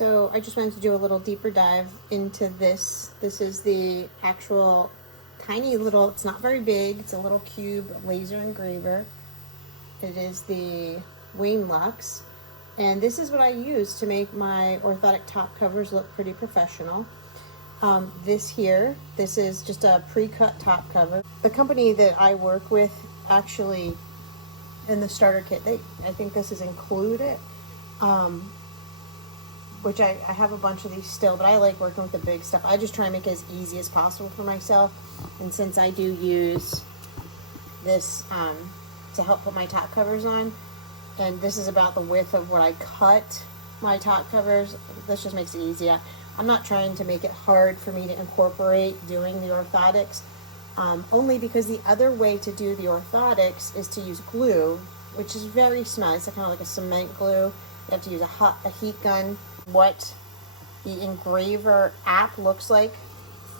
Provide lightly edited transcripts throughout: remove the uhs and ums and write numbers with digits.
So I just wanted to do a little deeper dive into this. This is the actual tiny little, it's not very big, it's a little cube laser engraver. It is the Wainlux, and this is what I use to make my orthotic top covers look pretty professional. This is just a pre-cut top cover. The company that I work with actually, in the starter kit, I think this is included, which I have a bunch of these still, but I like working with the big stuff. I just try and make it as easy as possible for myself, and since I do use this to help put my top covers on, and this is about the width of what I cut my top covers, this just makes it easy. I'm not trying to make it hard for me to incorporate doing the orthotics, only because the other way to do the orthotics is to use glue, which is very small. It's kind of like a cement glue. You have to use a heat gun. What the engraver app looks like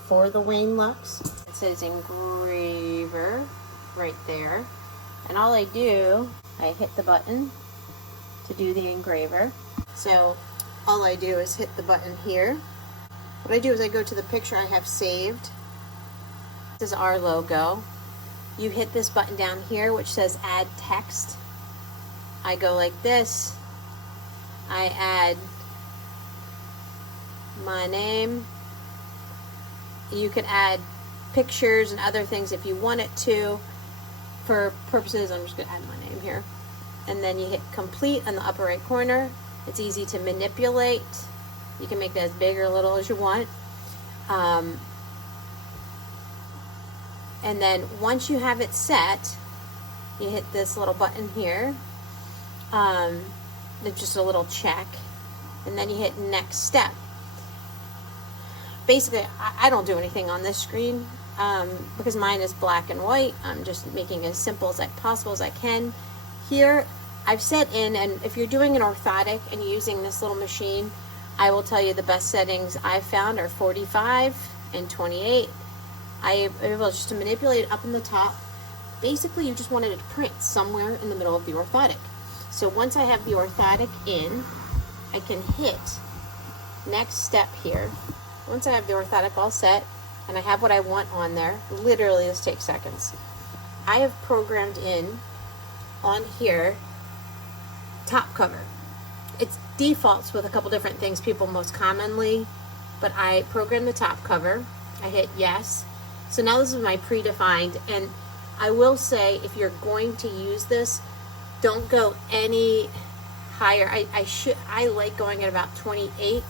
for the Wainlux. It says engraver right there. And all I do, I hit the button to do the engraver. So all I do is hit the button here. What I do is I go to the picture I have saved. This is our logo. You hit this button down here which says add text. I go like this. I add my name. You can add pictures and other things if you want it to. For purposes, I'm just going to add my name here. And then you hit complete in the upper right corner. It's easy to manipulate. You can make that as big or little as you want. And then once you have it set, you hit this little button here. It's just a little check. And then you hit next step. Basically, I don't do anything on this screen because mine is black and white. I'm just making it as simple as possible as I can. Here, I've set in, and if you're doing an orthotic and you're using this little machine, I will tell you the best settings I've found are 45 and 28. I'm able just to manipulate it up in the top. Basically, you just wanted it to print somewhere in the middle of the orthotic. So once I have the orthotic in, I can hit next step here. Once I have the orthotic all set and I have what I want on there, literally this takes seconds. I have programmed in on here top cover. It defaults with a couple different things people most commonly, but I program the top cover. I hit yes. So now this is my predefined, and I will say if you're going to use this, don't go any higher. I like going at about 28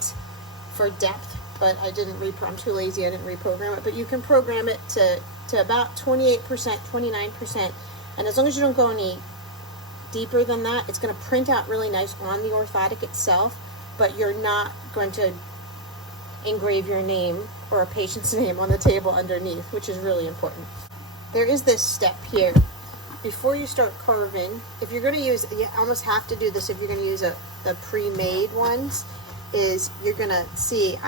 for depth, but I didn't I'm too lazy, I didn't reprogram it. But you can program it to about 28%, 29, and as long as you don't go any deeper than that, it's going to print out really nice on the orthotic itself, but you're not going to engrave your name or a patient's name on the table underneath, which is really important. There is this step here. Before you start carving, if you're going to use, you almost have to do this if you're going to use the pre-made ones, is you're going to see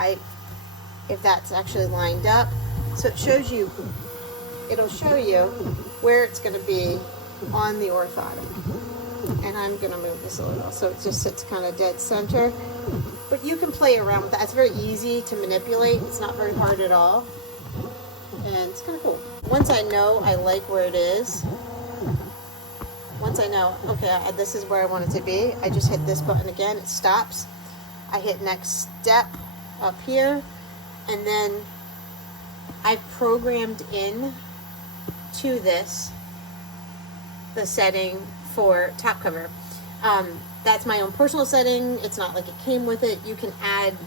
if that's actually lined up. So it shows you, it'll show you where it's going to be on the orthotic. And I'm going to move this a little so it just sits kind of dead center. But you can play around with that. It's very easy to manipulate. It's not very hard at all. And it's kind of cool. Once I know I like where it is, once I know, okay, this is where I want it to be, I just hit this button again. It stops. I hit next step up here. And then I've programmed in to this the setting for top cover. That's my own personal setting. It's not like it came with it. You can add,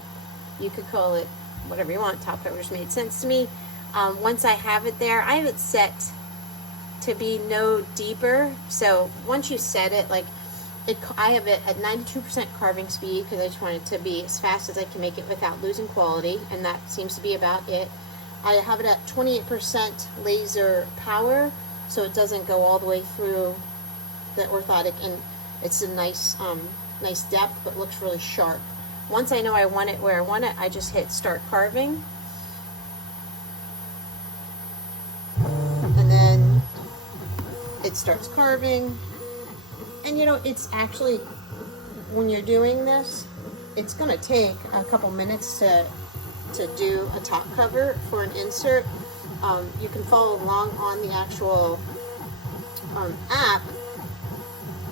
you could call it whatever you want. Top cover just made sense to me. Once I have it there, I have it set to be no deeper. So once you set it, I have it at 92% carving speed because I just want it to be as fast as I can make it without losing quality, and that seems to be about it. I have it at 28% laser power, so it doesn't go all the way through the orthotic, and it's a nice nice depth, but looks really sharp. Once I know I want it where I want it, I just hit start carving, and then it starts carving. And you know, it's actually, when you're doing this, it's going to take a couple minutes to do a top cover for an insert. You can follow along on the actual app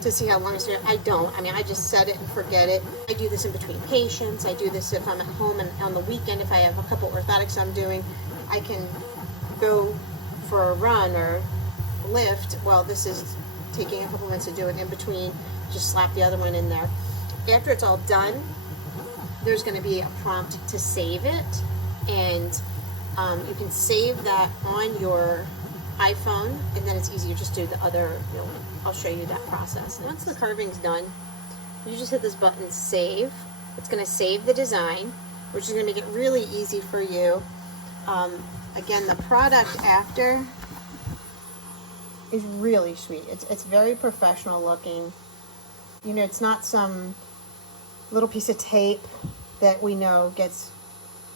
to see how long it's doing. I don't. I mean, I just set it and forget it. I do this in between patients. I do this if I'm at home, and on the weekend if I have a couple orthotics I'm doing, I can go for a run or lift while this is taking a couple minutes to do it in between. Just slap the other one in there. After it's all done, there's going to be a prompt to save it, and you can save that on your iPhone, and then it's easy to just do the other, I'll show you that process. And once the carving's done, you just hit this button, save. It's going to save the design, which is going to make it really easy for you. Again, the product after is really sweet. It's very professional looking. It's not some little piece of tape that we know gets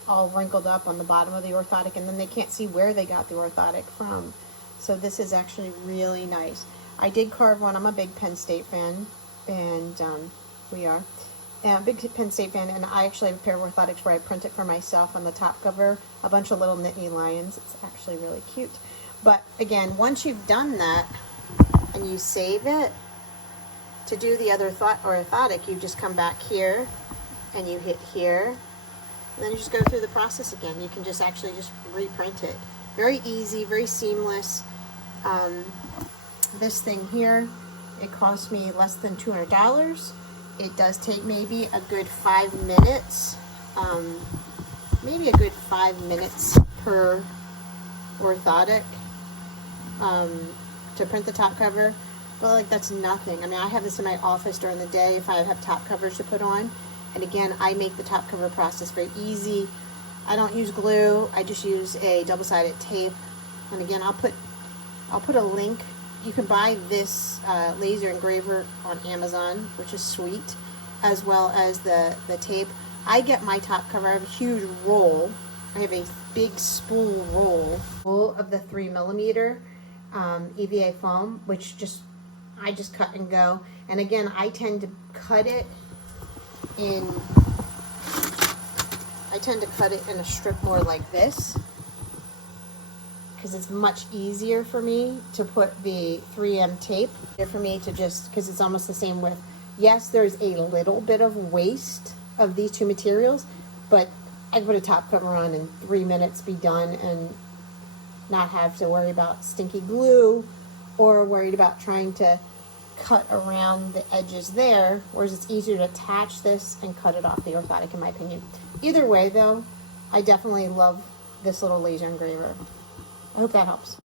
all wrinkled up on the bottom of the orthotic, and then they can't see where they got the orthotic from. So this is actually really nice. I did carve one. I'm a big Penn State fan, and we are. A big Penn State fan, and I actually have a pair of orthotics where I print it for myself on the top cover, a bunch of little Nittany lions. It's actually really cute. But again, once you've done that and you save it, to do the other orthotic, you just come back here and you hit here, and then you just go through the process again. You can just actually just reprint it. Very easy, very seamless. This thing here, it cost me less than $200. It does take maybe a good 5 minutes, maybe a good 5 minutes per orthotic to print the top cover. But like, that's nothing. I mean, I have this in my office during the day if I have top covers to put on. And again, I make the top cover process very easy. I don't use glue. I just use a double-sided tape. And again, I'll put a link. You can buy this laser engraver on Amazon, which is sweet, as well as the tape. I get my top cover. I have a huge roll. I have a big spool roll full of the 3mm EVA foam, which I just cut and go. And again, I tend to cut it in a strip more like this, because it's much easier for me to put the 3M tape for me to just, because it's almost the same width. Yes, there's a little bit of waste of these two materials, but I can put a top cover on in 3 minutes, be done, and not have to worry about stinky glue or worried about trying to cut around the edges there, whereas it's easier to attach this and cut it off the orthotic, in my opinion. Either way though, I definitely love this little laser engraver. I hope that helps.